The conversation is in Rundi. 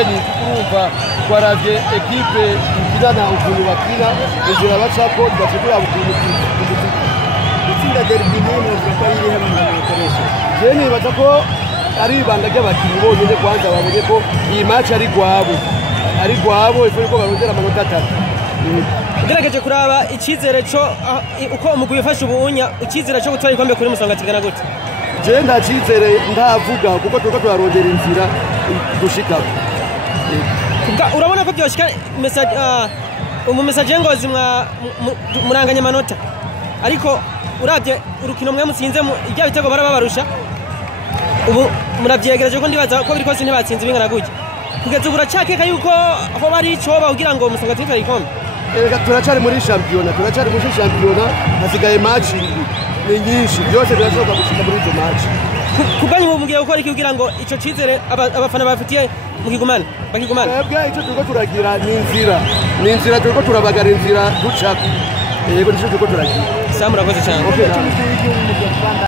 urumva twaravye ekipe ikirana ukuntu bakina inzira bacako tugashobora ukuntu itsinda derby n'ino ko ari ihe bangana bakoresha je nibaza ko ari ibanga ry'abakinnyi bonyene kwanza babonye ko iyi match ari gwabo ifu ko barondera amanota 3 ugerageje kuraba icyizere cyo uko umugwi wifashe ubunya icyizere cyo gutwara ikombe kuri Musonga kigana gute je nta cyizere ndavuga kuko turiko turarondera inzira gushika urabona ko byoshika message message ngozi muranganya amanota ariko uravye urukino mwe musinze ijya bitego barababarusha ubu muravyegereje ko ndibaza ko biri kose ntibatsinze bingana gutya kugeza ubu uracakeka yuko aho bari ico bawugira ngo Musonga twitwara ikombe turacari muri shampiyona hasigaye match ni nyinshi byose birashoboka gushika muri izo match kubwanyu ubu mugiye gukora iki kugira ngo ico cizere abafana bafitiye mukigumana bakigumana twebwe ico turiko turagira ni inzira turiko turabagara inzira ducako yego nico turiko turagira samura koze cyane